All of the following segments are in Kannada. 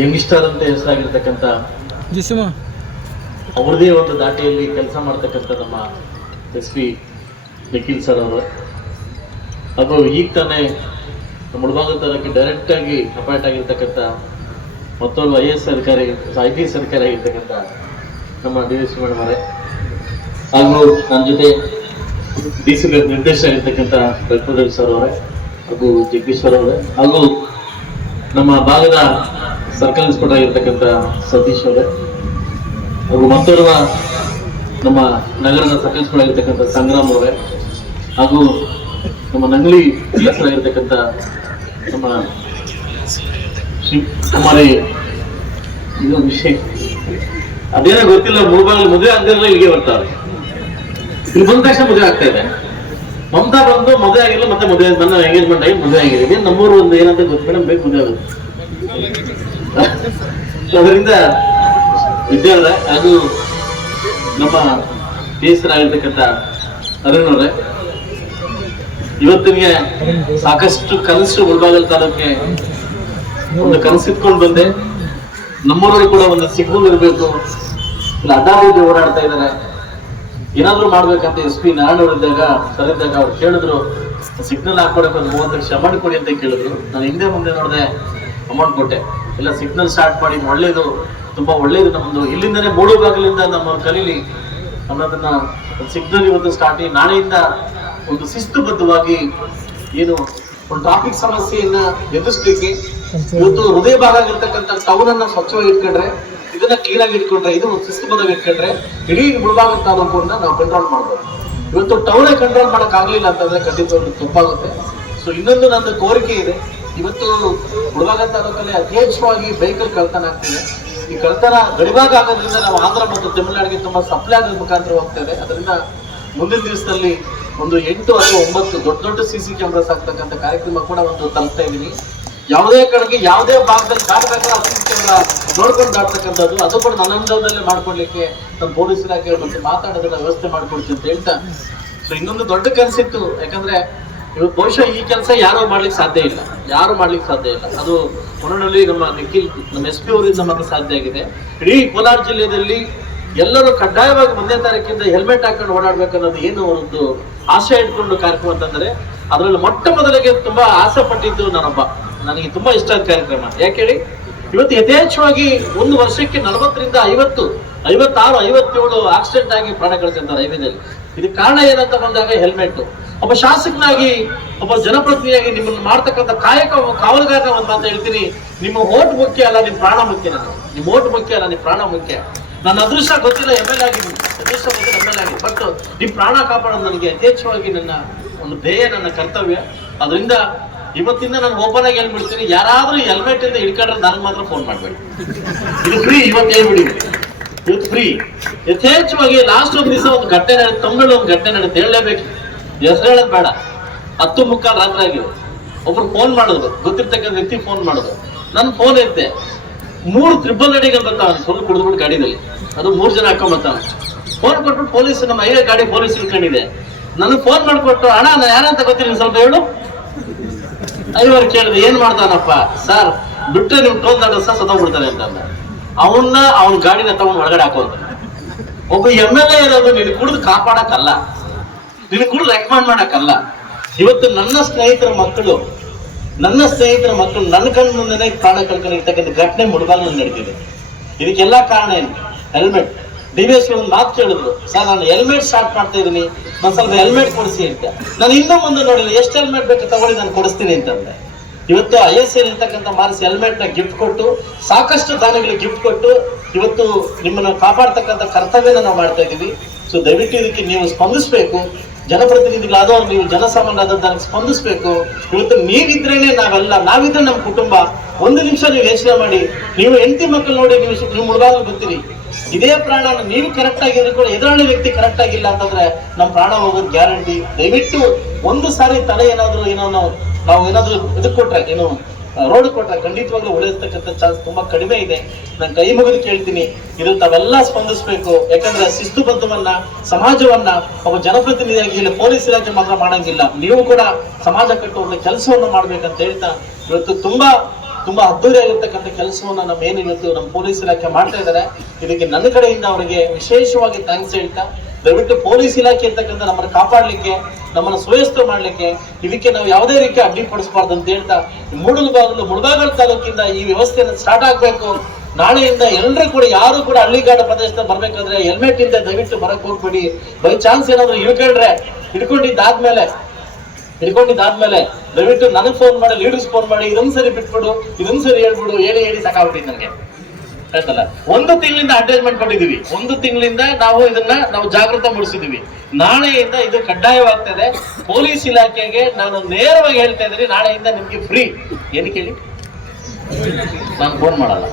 ಯಂಗ್ಸ್ಟರ್ ಅಂತ ಹೆಸರಾಗಿರ್ತಕ್ಕಂಥ ಅವ್ರದೇ ಒಂದು ದಾಟಿಯಲ್ಲಿ ಕೆಲಸ ಮಾಡ್ತಕ್ಕಂಥ ನಮ್ಮ ಎಸ್ ಪಿ ನಿಖಿಲ್ ಸರ್ ಅವರು ಹಾಗೂ ಈಗ ತಾನೇ ನಮ್ಮ ಮುಳಬಾಗಿಲು ತಾಲೂಕಿಗೆ ಡೈರೆಕ್ಟ್ ಆಗಿ ಅಪಾಯಿಂಟ್ ಆಗಿರ್ತಕ್ಕಂಥ ಮತ್ತೊಂದು IAS ಅಧಿಕಾರಿ IPS ಅಧಿಕಾರಿ ಆಗಿರ್ತಕ್ಕಂಥ ನಮ್ಮ DSP ಮೇಡಮ್ ಅವರೇ ಹಾಗೂ ನನ್ನ ಜೊತೆ DC ನಿರ್ದೇಶಕ ಆಗಿರ್ತಕ್ಕಂಥ ರಘುದೇವ್ ಸರ್ ಅವರೇ ಹಾಗೂ ಜಗದೀಶ್ವರ್ ಅವರೇ ಹಾಗೂ ನಮ್ಮ ಭಾಗದ ಸರ್ಕಲ್ ಇನ್ಸ್ಪೆಕ್ಟರ್ ಆಗಿರ್ತಕ್ಕಂಥ ಸತೀಶ್ ಅವರೇ ಹಾಗೂ ಮತ್ತೋರ್ವ ನಮ್ಮ ನಗರದ ಸರ್ಕಲ್ ಇನ್ಸ್ಪೆಕ್ಟರ್ ಆಗಿರ್ತಕ್ಕಂಥ ಸಂಗ್ರಾಮ್ ಅವರೇ ಹಾಗೂ ನಮ್ಮ ನಂಗ್ಲಿ ಆಗಿರ್ತಕ್ಕಂಥ ನಮ್ಮ ಶಿವಕುಮಾರಿ ಇದು ವಿಷಯ ಅದೇನೋ ಗೊತ್ತಿಲ್ಲ ಮುಳಬಾಗಿಲು ಮದುವೆ ಆಗದಿರಲ್ಲ ಇಲ್ಲಿಗೆ ಬರ್ತಾರೆ ಇಲ್ಲಿ ಬಂದ ತಕ್ಷಣ ಮದುವೆ ಆಗ್ತಾ ಇದೆ ಮಮತಾ ಬಂದು ಮದುವೆ ಆಗಿಲ್ಲ ಮತ್ತೆ ಮದುವೆ ನನ್ನ ಎಂಗೇಜ್ಮೆಂಟ್ ಆಗಿ ಮದುವೆ ಆಗಿದೆ ನಮ್ಮೂರು ಒಂದು ಏನಂತ ಗೊತ್ತಿಲ್ಲ ಬೇಕು ಮದುವೆ ಆಗುತ್ತೆ ಅದರಿಂದ ವಿದ್ಯಾರ್ಥಿ ಅದು ನಮ್ಮ ಆಗಿರ್ತಕ್ಕಂಥ ಅರುಣ್ ಅವರೇ ಇವತ್ತಿಗೆ ಸಾಕಷ್ಟು ಕನಸು ಮುಳಬಾಗಿಲು ತಾಲೂಕಿಗೆ ಒಂದು ಕನಸಿಟ್ಕೊಂಡು ಬಂದೆ ನಮ್ಮೂರಲ್ಲಿ ಕೂಡ ಒಂದು ಸಿಗ್ನಲ್ ಇರಬೇಕು ಇಲ್ಲ ಅಡ್ಡಾದಿದ್ದು ಓಡಾಡ್ತಾ ಇದ್ದಾರೆ ಏನಾದ್ರು ಮಾಡ್ಬೇಕಂತ SP ನಾರಾಯಣ ಇದ್ದಾಗ ಸರ್ ಇದ್ದಾಗ ಅವ್ರು ಕೇಳಿದ್ರು ಸಿಗ್ನಲ್ ಹಾಕೊಡಕ್ಕೆ ಒಂದು 30 ಲಕ್ಷ ಅಮೌಂಟ್ ಕೊಡಿ ಅಂತ ಕೇಳಿದ್ರು ನಾನು ಹಿಂದೆ ಮುಂದೆ ನೋಡಿದೆ ಅಮೌಂಟ್ ಕೊಟ್ಟೆ ಇಲ್ಲ ಸಿಗ್ನಲ್ ಸ್ಟಾರ್ಟ್ ಮಾಡಿ ಒಳ್ಳೇದು ತುಂಬಾ ಒಳ್ಳೇದು ನಮ್ದು ಇಲ್ಲಿಂದನೇ ಮೂಡುಬಾಗಿಲಿಂದ ನಮ್ಮ ಕಲೀಲಿ ಅನ್ನೋದನ್ನ ಸಿಗ್ನಲ್ ಇವತ್ತು ಸ್ಟಾರ್ಟ್ ನಾಳೆಯಿಂದ ಒಂದು ಶಿಸ್ತುಬದ್ಧವಾಗಿ ಏನು ಒಂದು ಟ್ರಾಫಿಕ್ ಸಮಸ್ಯೆಯನ್ನ ಎದುರಿಸಲಿಕ್ಕೆ ಇವತ್ತು ಹೃದಯ ಭಾಗ ಆಗಿರ್ತಕ್ಕಂಥ ಟೌನ್ ಅನ್ನ ಸ್ವಚ್ಛವಾಗಿ ಇಟ್ಕೊಂಡ್ರೆ ಇದನ್ನ ಕ್ಲೀನ್ ಆಗಿ ಇಟ್ಕೊಂಡ್ರೆ ಇದು ಶಿಸ್ತುಬದ್ಧವಾಗಿ ಇಟ್ಕೊಂಡ್ರೆ ಇಡೀ ಮುಳಬಾಗಿಲು ತಾಲೂಕನ್ನ ನಾವು ಕಂಟ್ರೋಲ್ ಮಾಡ್ಬೋದು ಇವತ್ತು ಟೌನ್ ಕಂಟ್ರೋಲ್ ಮಾಡಕ್ ಆಗ್ಲಿಲ್ಲ ಅಂತಂದ್ರೆ ಖಂಡಿತವಾಗ್ಲೂ ತಪ್ಪಾಗುತ್ತೆ ಸೊ ಇನ್ನೊಂದು ನನ್ನ ಕೋರಿಕೆ ಇದೆ ಇವತ್ತು ಮುಳಬಾಗಿಲು ತಾಲೂಕಲ್ಲಿ ಯಥೇಚ್ಛವಾಗಿ ವೆಹಿಕಲ್ ಕಳ್ತನ ಆಗ್ತಿದೆ ಈ ಕಳ್ತನ ಗಡಿಭಾಗ ಆಗೋದ್ರಿಂದ ನಾವು ಆಂಧ್ರ ಮತ್ತು ತಮಿಳುನಾಡಿಗೆ ತುಂಬಾ ಸಪ್ಲೈ ಆಗೋದ್ ಮುಖಾಂತರ ಹೋಗ್ತೇವೆ ಅದರಿಂದ ಮುಂದಿನ ದಿವಸದಲ್ಲಿ ಒಂದು 8 ಅಥವಾ 9 ದೊಡ್ಡ CC ಕ್ಯಾಮ್ರಾಸ್ ಆಗ್ತಕ್ಕಂಥ ಕಾರ್ಯಕ್ರಮ ಕೂಡ ಒಂದು ತಲುಪ್ತಾ ಇದೀನಿ ಯಾವುದೇ ಕಡೆಗೆ ಯಾವುದೇ ಭಾಗದಲ್ಲಿ ದಾಟಬೇಕಾದ್ರೆ CC ಕ್ಯಾಮ್ರಾ ನೋಡ್ಕೊಂಡು ದಾಟ್ತಕ್ಕಂಥದ್ದು ಅದು ಕೂಡ ನನ್ನ ಅನುಭವದಲ್ಲೇ ಮಾಡ್ಕೊಡ್ಲಿಕ್ಕೆ ನಮ್ಮ ಪೊಲೀಸ್ ಇಲಾಖೆ ಮತ್ತೆ ಮಾತಾಡೋದನ್ನ ವ್ಯವಸ್ಥೆ ಮಾಡ್ಕೊಡ್ತೀನಿ ಅಂತ ಹೇಳ್ತಾ ಸೊ ಇನ್ನೊಂದು ದೊಡ್ಡ ಕನಸಿತ್ತು ಯಾಕಂದ್ರೆ ಇವತ್ತು ಬಹುಶಃ ಈ ಕೆಲಸ ಯಾರು ಮಾಡ್ಲಿಕ್ಕೆ ಸಾಧ್ಯ ಇಲ್ಲ ಅದು ಕೊನೆಯಲ್ಲಿ ನಮ್ಮ ನಿಖಿಲ್ ನಮ್ಮ SP ಅವರಿಂದ ಮಾತ್ರ ಸಾಧ್ಯ ಆಗಿದೆ ಇಡೀ ಕೋಲಾರ ಜಿಲ್ಲೆಯಲ್ಲಿ ಎಲ್ಲರೂ ಕಡ್ಡಾಯವಾಗಿ 1ನೇ ತಾರೀಕಿಂದ ಹೆಲ್ಮೆಟ್ ಹಾಕೊಂಡು ಓಡಾಡ್ಬೇಕನ್ನೋದು ಏನು ಒಂದು ಆಸೆ ಇಟ್ಕೊಂಡು ಕಾರ್ಯಕ್ರಮ ಅಂತಂದ್ರೆ ಅದರಲ್ಲಿ ಮೊಟ್ಟ ಮೊದಲಿಗೆ ತುಂಬಾ ಆಸೆ ಪಟ್ಟಿದ್ದು ನನಗೆ ತುಂಬಾ ಇಷ್ಟ ಆದ ಕಾರ್ಯಕ್ರಮ ಯಾಕೆ ಹೇಳಿ ಇವತ್ತು ಯಥೇಚ್ಛವಾಗಿ ಒಂದು ವರ್ಷಕ್ಕೆ 40 ರಿಂದ 50 56 57 ಆಕ್ಸಿಡೆಂಟ್ ಆಗಿ ಪ್ರಾಣ ಕಳ್ಕೊಂತಾರೆ ಹೈವೇದಲ್ಲಿ ಇದಕ್ಕೆ ಕಾರಣ ಏನಂತ ಬಂದಾಗ ಹೆಲ್ಮೆಟ್ ಒಬ್ಬ ಶಾಸಕನಾಗಿ ಒಬ್ಬ ಜನಪ್ರತಿನಿಧಿಯಾಗಿ ನಿಮ್ಮನ್ನು ಮಾಡ್ತಕ್ಕಂಥ ಕಾವಲುಗಾರ ಒಂದು ಮಾತು ಹೇಳ್ತೀನಿ ನಿಮ್ಮ ಓಟ್ ಮುಖ್ಯ ಅಲ್ಲ ನಿಮ್ಮ ಪ್ರಾಣ ಮುಖ್ಯ ನಿಮ್ಮ ಓಟ್ ಮುಖ್ಯ ಅಲ್ಲ ನಿಮ್ಮ ಪ್ರಾಣ ಮುಖ್ಯ ನನ್ನ ಅದೃಷ್ಟ ಗೊತ್ತಿಲ್ಲ MLA ಆಗಿದ್ದೀನಿ ಬಟ್ ನಿಮ್ಮ ಪ್ರಾಣ ಕಾಪಾಡೋದು ನನಗೆ ಯಥೇಚ್ಛವಾಗಿ ನನ್ನ ಒಂದು ಧ್ಯೇಯ ನನ್ನ ಕರ್ತವ್ಯ ಅದರಿಂದ ಇವತ್ತಿಂದ ನಾನು ಓಪನ್ ಆಗಿ ಹೇಳ್ಬಿಡ್ತೀನಿ ಯಾರಾದ್ರೂ ಹೆಲ್ಮೆಟ್ ಇಂದ ಹಿಡ್ಕೊಂಡ್ರೆ ನನಗೆ ಮಾತ್ರ ಫೋನ್ ಮಾಡ್ಬೇಡಿ ಇದು ಫ್ರೀ ಇವತ್ತು ಹೇಳ್ಬಿಡಿ ಇವತ್ತು ಫ್ರೀ ಯಥೇಚ್ಛವಾಗಿ ಲಾಸ್ಟ್ ಒಂದು ದಿವಸ ಒಂದು ಘಟನೆ ನಡೆಯುತ್ತೆ ತಮಿಳು ಒಂದು ಘಟನೆ ನಡೆಯುತ್ತೆ ಹೇಳಲೇಬೇಕು ಹೆಸರು ಹೇಳೋದು ಬೇಡ 10:15 ರಾತ್ರಿ ಆಗಿದೆ ಒಬ್ರು ಫೋನ್ ಮಾಡಿದ್ರು ಗೊತ್ತಿರ್ತಕ್ಕಂಥ ವ್ಯಕ್ತಿ ಫೋನ್ ಮಾಡಿದ್ರು ನನ್ನ ಫೋನ್ ಇದ್ದೆ 3 ಟ್ರಿಬಲ್ ಅಡಿಗಳು ಬರ್ತಾವ ಫುಲ್ ಕುಡಿದ್ಬಿಟ್ಟು ಗಾಡಿದಲ್ಲಿ ಅದು 3 ಜನ ಹಾಕೊಂಡ್ ಬರ್ತಾವ ಫೋನ್ ಕೊಟ್ಬಿಟ್ಟು ಪೊಲೀಸ್ ನಮ್ಮ ಹೈವೇ ಗಾಡಿ ಪೊಲೀಸ್ ಇಟ್ಕೊಂಡಿದೆ ನನಗೆ ಫೋನ್ ಮಾಡ್ಕೊಟ್ಟು ಅಣ್ಣ ನಾನು ಯಾರಂತ ಗೊತ್ತಿಲ್ಲ ಸ್ವಲ್ಪ ಹೇಳು ಐವರು ಕೇಳಿದೆ ಏನ್ ಮಾಡ್ತಾನಪ್ಪ ಸರ್ ಬಿಟ್ಟರೆ ನಿಮ್ ಟೋಲ್ ದಾಟ ಸತ್ತೋಗ್ಬಿಡ್ತಾನೆ ಅಂತ ಅವನ ಗಾಡಿನ ತಗೊಂಡು ಒಳಗಡೆ ಹಾಕೋತಾನೆ ಒಬ್ಬ MLA ಇರೋದು ನಿನ್ ಕುಡಿದು ಕಾಪಾಡಕ್ಕಲ್ಲ ನಿನ್ ಕುಡಿದು ರೆಕಮೆಂಡ್ ಮಾಡಕ್ಕಲ್ಲ ಇವತ್ತು ನನ್ನ ಸ್ನೇಹಿತರ ಮಕ್ಕಳು ನನ್ನ ಕಣ್ಣು ಮುಂದೆ ಪ್ರಾಣ ಕಳ್ಕೊಂಡಿರ್ತಕ್ಕಂಥ ಘಟನೆ ಮುಳಬಾಗಿಲಿನಲ್ಲಿ ನಡೆದಿದೆ ಇದಕ್ಕೆಲ್ಲ ಕಾರಣ ಏನು ಹೆಲ್ಮೆಟ್ DSP ಒಂದು ಮಾತು ಕೇಳಿದ್ರು ಸರ್ ನಾನು ಹೆಲ್ಮೆಟ್ ಸ್ಟಾರ್ಟ್ ಮಾಡ್ತಾ ಇದೀನಿ ನಾನು ಸ್ವಲ್ಪ ಹೆಲ್ಮೆಟ್ ಕೊಡಿಸಿ ಅಂತ ನಾನು ಇನ್ನೂ ಮುಂದೆ ನೋಡಿಲ್ಲ ಎಷ್ಟು ಹೆಲ್ಮೆಟ್ ಬೇಕು ತಗೊಳ್ಳಿ ನಾನು ಕೊಡಿಸ್ತೀನಿ ಅಂತಂದೆ ಇವತ್ತು IAS ಇರ್ತಕ್ಕಂಥ ಮಾರಿಸಿ ಹೆಲ್ಮೆಟ್ ನ ಗಿಫ್ಟ್ ಕೊಟ್ಟು ಸಾಕಷ್ಟು ದಾನಿಗಳಿಗೆ ಗಿಫ್ಟ್ ಕೊಟ್ಟು ಇವತ್ತು ನಿಮ್ಮನ್ನು ಕಾಪಾಡ್ತಕ್ಕಂಥ ಕರ್ತವ್ಯನ ನಾವು ಮಾಡ್ತಾ ಇದೀವಿ ಸೊ ದಯವಿಟ್ಟು ಇದಕ್ಕೆ ನೀವು ಸ್ಪಂದಿಸಬೇಕು ಜನಪ್ರತಿನಿಧಿಗಳಾದವ್ರು ನೀವು ಜನಸಾಮಾನ್ಯರಾದವ್ರು ಸ್ಪಂದಿಸಬೇಕು ಇವತ್ತು ನೀವಿದ್ರೇನೆ ನಾವಿದ್ರೆ ನಮ್ಮ ಕುಟುಂಬ ಒಂದು ನಿಮಿಷ ನೀವು ಯೋಚನೆ ಮಾಡಿ ನೀವು ಹೆಂಡತಿ ಮಕ್ಕಳು ನೋಡಿ ನೀವು ಮುಳುಗಾಗಲು ಬರ್ತೀರಿ ಇದೇ ಪ್ರಾಣ ನೀವು ಕರೆಕ್ಟ್ ಆಗಿದ್ರೆ ಕೂಡ ಎದುರಾಳಿ ವ್ಯಕ್ತಿ ಕರೆಕ್ಟ್ ಆಗಿಲ್ಲ ಅಂತಂದ್ರೆ ನಮ್ಮ ಪ್ರಾಣ ಹೋಗೋದು ಗ್ಯಾರಂಟಿ ದಯವಿಟ್ಟು ಒಂದು ಸಾರಿ ತಲೆ ಏನಾದ್ರು ನಾವು ಏನಾದ್ರು ಇದಕ್ಕೆ ಕೊಟ್ರೆ ಏನು ರೋಡ್ ಕೊಟ್ರೆ ಖಂಡಿತವಾಗ್ಲೂ ಉಳಿಸ್ತಕ್ಕಂಥ ಚಾನ್ಸ್ ತುಂಬಾ ಕಡಿಮೆ ಇದೆ ನಾನು ಕೈ ಮುಗಿದು ಕೇಳ್ತೀನಿ ಇದು ತಾವೆಲ್ಲ ಸ್ಪಂದಿಸಬೇಕು ಯಾಕಂದ್ರೆ ಶಿಸ್ತುಬದ್ಧವನ್ನ ಸಮಾಜವನ್ನ ಒಬ್ಬ ಜನಪ್ರತಿನಿಧಿಯಾಗಿ ಇಲ್ಲಿ ಪೊಲೀಸ್ ಇಲಾಖೆ ಮಾತ್ರ ಮಾಡಂಗಿಲ್ಲ ನೀವು ಕೂಡ ಸಮಾಜ ಕಟ್ಟುವ ಕೆಲಸವನ್ನು ಮಾಡ್ಬೇಕಂತ ಹೇಳ್ತಾ ಇವತ್ತು ತುಂಬಾ ಅದ್ದೂರಿಯಾಗಿರ್ತಕ್ಕಂಥ ಕೆಲಸವನ್ನ ನಮ್ಮ ಏನು ಇವತ್ತು ನಮ್ಮ ಪೊಲೀಸ್ ಇಲಾಖೆ ಮಾಡ್ತಾ ಇದ್ದಾರೆ. ಇದಕ್ಕೆ ನನ್ನ ಕಡೆಯಿಂದ ಅವರಿಗೆ ವಿಶೇಷವಾಗಿ ಥ್ಯಾಂಕ್ಸ್ ಹೇಳ್ತಾ, ದಯವಿಟ್ಟು ಪೊಲೀಸ್ ಇಲಾಖೆ ಇರ್ತಕ್ಕಂಥ ನಮ್ಮನ್ನು ಕಾಪಾಡ್ಲಿಕ್ಕೆ, ನಮ್ಮನ್ನು ಸುವ್ಯವಸ್ಥೆ ಮಾಡ್ಲಿಕ್ಕೆ ಇದಕ್ಕೆ ನಾವು ಯಾವುದೇ ರೀತಿ ಅಡ್ಡಿಪಡಿಸಬಾರ್ದು ಅಂತ ಹೇಳ್ತಾ, ಮುಳಬಾಗಿಲು ತಾಲೂಕಿಂದ ಈ ವ್ಯವಸ್ಥೆಯನ್ನು ಸ್ಟಾರ್ಟ್ ಆಗ್ಬೇಕು. ನಾಳೆಯಿಂದ ಎಲ್ಲರೂ ಕೂಡ ಯಾರು ಕೂಡ ಹಳ್ಳಿಗಾಡು ಪ್ರದೇಶದ ಬರ್ಬೇಕಾದ್ರೆ ಹೆಲ್ಮೆಟ್ ಇಂದ ದಯವಿಟ್ಟು ಬರಕ್ ಹೋಗ್ಬೇಡಿ. ಬೈ ಚಾನ್ಸ್ ಏನಾದ್ರು ಹಿಡ್ಕೊಂಡಿದ್ದಾದ್ಮೇಲೆ ದಯವಿಟ್ಟು ನನಗೆ ಫೋನ್ ಮಾಡಿ, ಲೀಡರ್ಸ್ ಫೋನ್ ಮಾಡಿ, ಇದೊಂದ್ ಸರಿ ಬಿಟ್ಬಿಡು, ಇದೊಂದ್ ಸರಿ ಹೇಳ್ಬಿಡು, ಹೇಳಿ ಸಾಕಾಗ್ಬಿಟ್ಟಿದೆ ನನಗೆ. ಆಯ್ತಲ್ಲ, 1 ತಿಂಗಳಿಂದ ಅಡ್ವರ್ಟೈಸ್ಮೆಂಟ್ ಕೊಟ್ಟಿದೀವಿ, 1 ತಿಂಗಳಿಂದ ನಾವು ಜಾಗೃತ ಮೂಡಿಸಿದೀವಿ. ನಾಳೆಯಿಂದ ಇದು ಕಡ್ಡಾಯವಾಗ್ತದೆ. ಪೊಲೀಸ್ ಇಲಾಖೆಗೆ ನಾನು ನೇರವಾಗಿ ಹೇಳ್ತಾ ಇದ್ದೀನಿ, ನಾಳೆಯಿಂದ ನಿಮ್ಗೆ ಫ್ರೀ. ಏನಕ್ಕೆ ಹೇಳಿ, ನಾನು ಫೋನ್ ಮಾಡಲ್ಲ,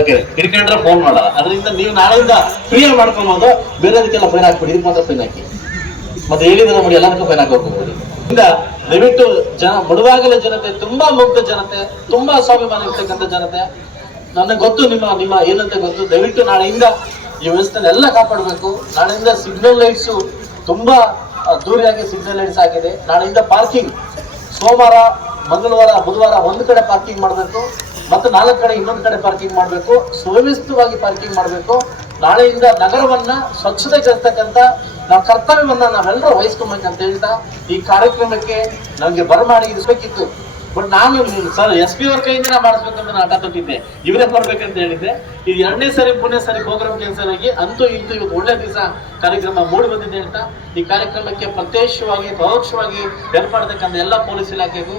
ಓಕೆ, ಹಿಡ್ಕೊಂಡ್ರೆ ಫೋನ್ ಮಾಡಲ್ಲ. ಅದರಿಂದ ನೀವು ನಾಳೆಯಿಂದ ಫ್ರೀ ಮಾಡ್ಕೊಬೋದು. ಬೇರೆದಕ್ಕೆಲ್ಲ ಫೈನ್ ಹಾಕ್ಬಿಡಿ, ಇದಕ್ಕೆ ಮಾತ್ರ ಫೈನ್ ಹಾಕಿ. ಮತ್ತೆ ಹೇಳಿದ್ರೆ ನೋಡಿ ಎಲ್ಲದಕ್ಕೂ ಫೈನ್ ಹಾಕೋಬಹುದು. ದಯವಿಟ್ಟು ಮುಳಬಾಗಿಲು ಜನತೆ ತುಂಬಾ ಮುಗ್ಧ ಜನತೆ, ತುಂಬಾ ಸ್ವಾಭಿಮಾನ ಇರ್ತಕ್ಕಂಥ ಜನತೆ. ನನಗೆ ಗೊತ್ತು ನಿಮ್ಮ ಏನಂತ ಗೊತ್ತು. ದಯವಿಟ್ಟು ನಾಳೆಯಿಂದ ಈ ವ್ಯವಸ್ಥೆನ ಎಲ್ಲ ಕಾಪಾಡಬೇಕು. ನಾಳೆಯಿಂದ ಸಿಗ್ನಲ್ ಲೈಟ್ಸ್ ತುಂಬಾ ದೂರಿಯಾಗಿ ಸಿಗ್ನಲ್ ಲೈಟ್ಸ್ ಆಗಿದೆ. ನಾಳೆಯಿಂದ ಪಾರ್ಕಿಂಗ್ ಸೋಮವಾರ, ಮಂಗಳವಾರ, ಬುಧವಾರ ಒಂದು ಕಡೆ ಪಾರ್ಕಿಂಗ್ ಮಾಡಬೇಕು, ಮತ್ತು 4 ಕಡೆ ಇನ್ನೊಂದು ಕಡೆ ಪಾರ್ಕಿಂಗ್ ಮಾಡಬೇಕು. ಸುವ್ಯವಸ್ಥಿತವಾಗಿ ಪಾರ್ಕಿಂಗ್ ಮಾಡಬೇಕು. ನಾಳೆಯಿಂದ ನಗರವನ್ನ ಸ್ವಚ್ಛತೆಗೊಳಿಸ್ತಕ್ಕಂಥ ನಾವು ಕರ್ತವ್ಯವನ್ನ ನಾವೆಲ್ಲರೂ ವಹಿಸ್ಕೊಬೇಕಂತ ಹೇಳ್ತಾ, ಈ ಕಾರ್ಯಕ್ರಮಕ್ಕೆ ನಮಗೆ ಬರಮಾಡಿ ಇರಿಸಬೇಕಿತ್ತು. ಬಟ್ ನಾನು ಸರ್ SP ಅವ್ರ ಕೈಯಿಂದ ಮಾಡಿಸ್ಬೇಕಂತ ನಾನು ಆಟ ತೊಟ್ಟಿದ್ದೆ, ಇವರೇ ಬರ್ಬೇಕಂತ ಹೇಳಿದ್ದೆ. ಇದು 2ನೇ ಸರಿ 3ನೇ ಸರಿ ಪ್ರೋಗ್ರಾಮ್ ಕ್ಯಾನ್ಸಲ್ ಆಗಿ ಅಂತೂ ಇಂತೂ ಇವತ್ತು ಒಳ್ಳೆ ದಿವಸ ಕಾರ್ಯಕ್ರಮ ಮೂಡಿ ಬಂದಿದೆ ಅಂತ ಈ ಕಾರ್ಯಕ್ರಮಕ್ಕೆ ಪ್ರತ್ಯಕ್ಷವಾಗಿ ಪರೋಕ್ಷವಾಗಿ ಹೆಲ್ಪ್ ಮಾಡತಕ್ಕಂಥ ಎಲ್ಲ ಪೊಲೀಸ್ ಇಲಾಖೆಗೂ